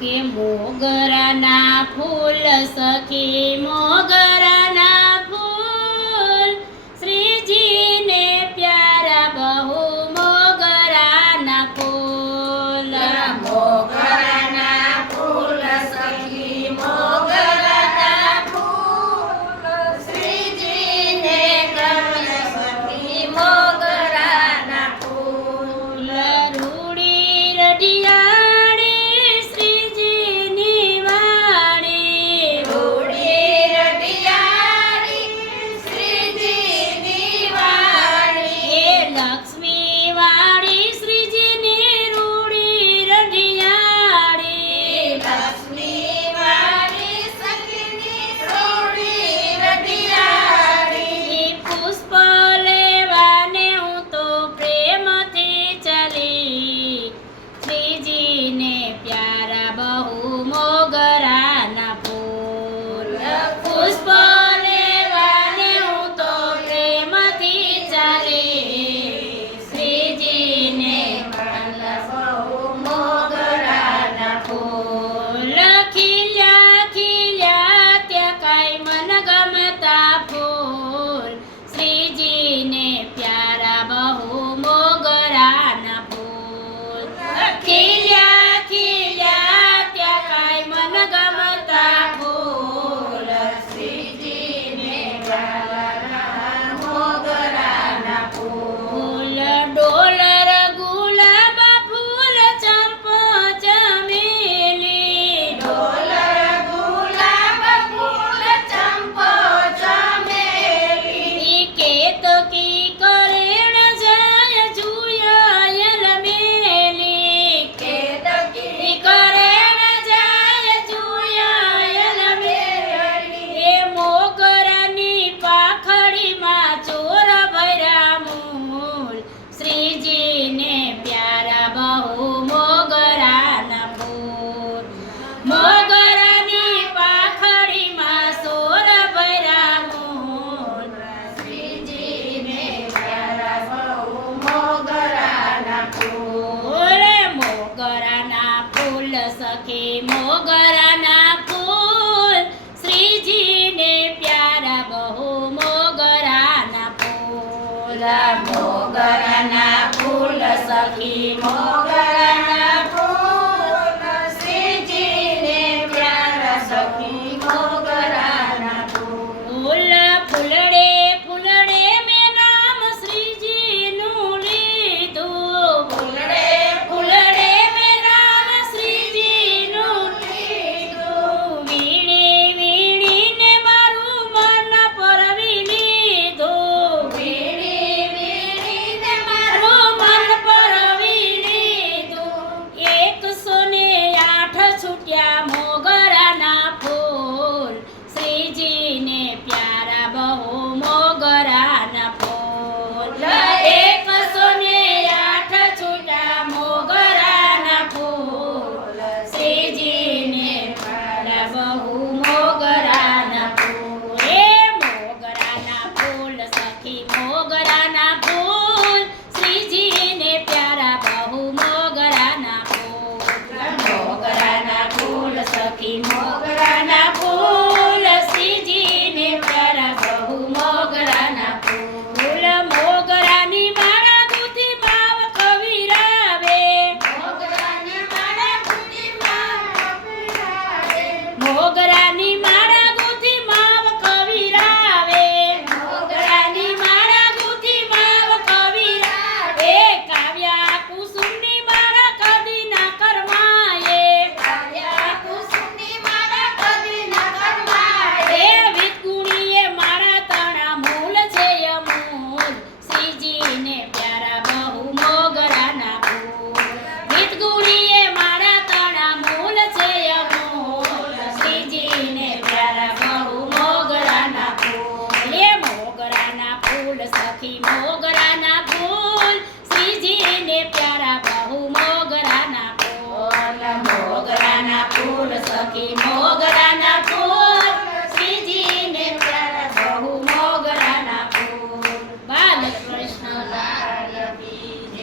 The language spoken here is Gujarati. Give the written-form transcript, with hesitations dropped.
કે મોગરાના ફૂલ સખી મોગરાના ફૂલ શ્રીજીને પ્યારા બહુ મોગરાના ફૂલ મોગરાના ફૂલ સખી મોગરાના ફૂલ શ્રીજીને ગમે સખી મોગરાના ફૂલ રૂડી રડિયાળી શ્રીજીની વાડી રૂડી રડિયાળી શ્રીજીની વાડી એ લક્ષ્મી વાળી શ્રીજીની રૂડી રડિયાળી લક્ષ્મી વાળી સખીની રૂડી રડિયાળી પુષ્પ લેવાને હું તો પ્રેમથી ચલી શ્રીજીને પ્યારા બહુ મોગરાના ફૂલ પુષ્પ લેવાને હું તો પ્રેમથી ચલી શ્રીજીને બહુ મોગરાના ફૂલ ખીલ્યા ખીલ્યા ત્યાં કાંઈ મન ગમતા ફૂલ શ્રીજીને પ્યારા બહુ મોગરાના ફૂલ ખીલ્યા ખીલ્યા ત્યાં કાંઈ મન ગમતા ફૂલ શ્રીજીને પ્યારા મોગરાના ફૂલ ડોલર ગુલાબ ફૂલ ચંપો ચમેલી ડોલર ગુલાબ ફૂલ ચંપો ચમેલી કેતકી કરેણ જાય જુયાયલ મેલી કેતકી કરેણ જાય જુયાયલ મેલી એ મોગરાની પાખડીમાં ચોર ભર્યા મૂલ શ્રીજીને પ્યારા બહુ મોગરાના ફૂલ મોગરાની પાખડીમાં સોર ભર્યા મૂલ શ્રીજીને પ્યારા બહુ મોગરાના ફૂલ મોગરાના ફૂલ સખી મોગરાના ફૂલ શ્રીજીને પ્યારા બહુ મોગરાના ફૂલ મોગરાના ફૂલ સખી મોગરાના ફૂલ શ્રીજીને પ્યારા સખી મોગરાના ફૂલ ફૂલ ફૂલડે મેં નામ શ્રીજીનું લીધું ફૂલડે ફૂલડે મેં નામ શ્રીજીનું લીધું વીણી વીણીને મારું મન પરવી લીધું વીણી વીણીને મારું મન પરવી લીધું 108 છૂટ્યા મોગરાના ફૂલ શ્રીજીને પ્યારા બહુ મોગરાના ફૂલ 108 છૂટ્યા મોગરાના ફૂલ શ્રીજીને પ્યારા બહુ મોગરાના ફૂલ એ મોગરાના ફૂલ સખી મોગરાના ફૂલ શ્રીજીને પ્યારા બહુ મોગરાના ફૂલ મોગરાના ફૂલ સખી મોગરાના ફૂલ શ્રીજીને પ્યારા બહુ મોગરાના ફૂલ મોગરાની માળા દૂધી માવ કવિરાવે મોગરાની માળા ગુડી માં પીરાવે મોગરાની માળા દૂધી માવ કવિરાવે મોગરાની માળા દૂધી માવ કવિરાવે કાવ્યા કુસુમની માળા કદી ના કરમાયે કાવ્યા કુસુમની માળા કદી ન કરમાય એ વિતગુણીએ મારા તણા મૂલ છે અમૂલ શ્રીજીને પ્યારા બહુ મોગરાના ફૂલ વિતગુણીએ મારા તણા મૂલ છે અમૂલ શ્રીજીને પ્યારા બહુ મોગરાના ફૂલ એ મોગરાના ફૂલ સખી મોગરાના ફૂલ શ્રીજીને પ્યારા બહુ મોગરાના ફૂલ મોગરાના ફૂલ સખી